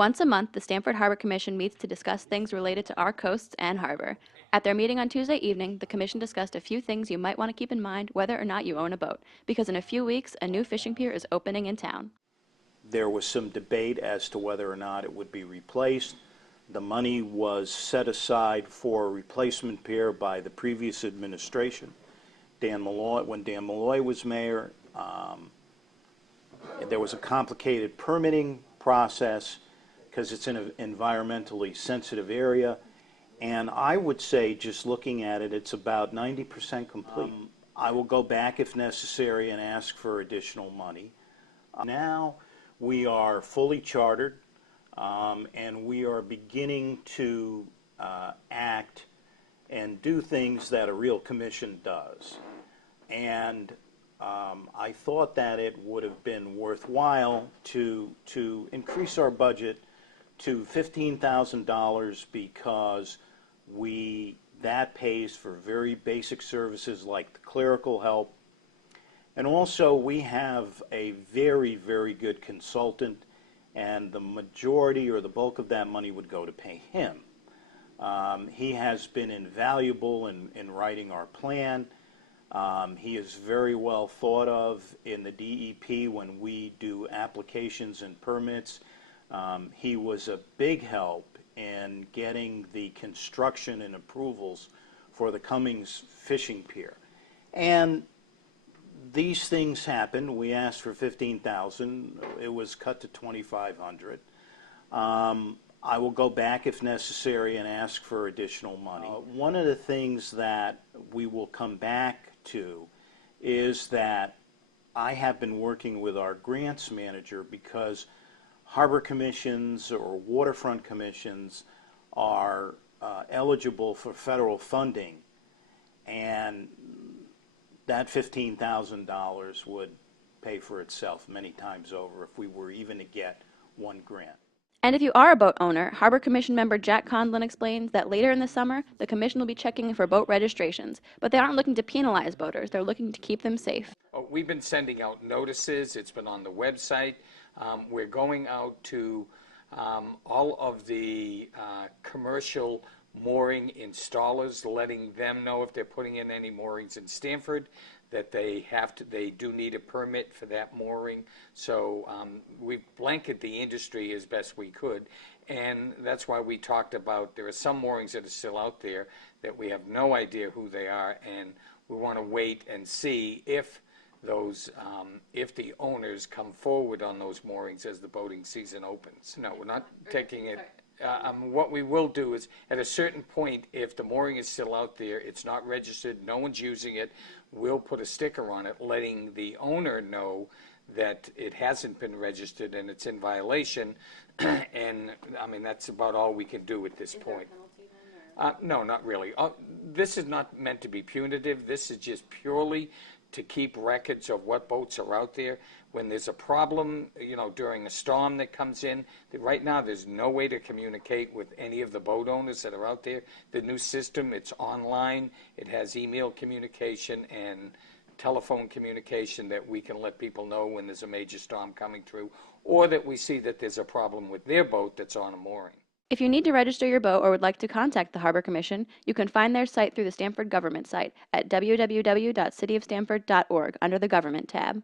Once a month, the Stamford Harbor Commission meets to discuss things related to our coasts and harbor. At their meeting on Tuesday evening, the Commission discussed a few things you might want to keep in mind whether or not you own a boat, because in a few weeks, a new fishing pier is opening in town. There was some debate as to whether or not it would be replaced. The money was set aside for a replacement pier by the previous administration. When Dan Malloy was mayor, there was a complicated permitting process because it's in an environmentally sensitive area. And I would say, just looking at it, it's about 90% complete. I will go back if necessary and ask for additional money. Now we are fully chartered, and we are beginning to act and do things that a real commission does. And I thought that it would have been worthwhile to increase our budget to $15,000 because that pays for very basic services like the clerical help. And also we have a very, very good consultant, and the majority or the bulk of that money would go to pay him. He has been invaluable in writing our plan. He is very well thought of in the DEP when we do applications and permits. He was a big help in getting the construction and approvals for the Cummings fishing pier. And these things happen. We asked for $15,000. It was cut to $2,500. I will go back if necessary and ask for additional money. One of the things that we will come back to is that I have been working with our grants manager because harbor commissions or waterfront commissions are eligible for federal funding, and that $15,000 would pay for itself many times over if we were even to get one grant. And if you are a boat owner, Harbor Commission member Jack Condlin explains that later in the summer, the Commission will be checking for boat registrations, but they aren't looking to penalize boaters. They're looking to keep them safe. We've been sending out notices. It's been on the website. We're going out to all of the commercial mooring installers, letting them know if they're putting in any moorings in Stamford, that they do need a permit for that mooring. So we've blanketed the industry as best we could, and that's why we talked about there are some moorings that are still out there that we have no idea who they are, and we want to wait and see if if the owners come forward on those moorings as the boating season opens. No, we're not taking it. What we will do is, at a certain point, if the mooring is still out there, it's not registered, no one's using it, we'll put a sticker on it letting the owner know that it hasn't been registered and it's in violation. And, I mean, that's about all we can do at this point. No, not really. This is not meant to be punitive. This is just purely to keep records of what boats are out there. When there's a problem, during a storm that comes in, right now there's no way to communicate with any of the boat owners that are out there. The new system, it's online. It has email communication and telephone communication that we can let people know when there's a major storm coming through, or that we see that there's a problem with their boat that's on a mooring. If you need to register your boat or would like to contact the Harbor Commission, you can find their site through the Stamford government site at www.cityofstamford.org under the Government tab.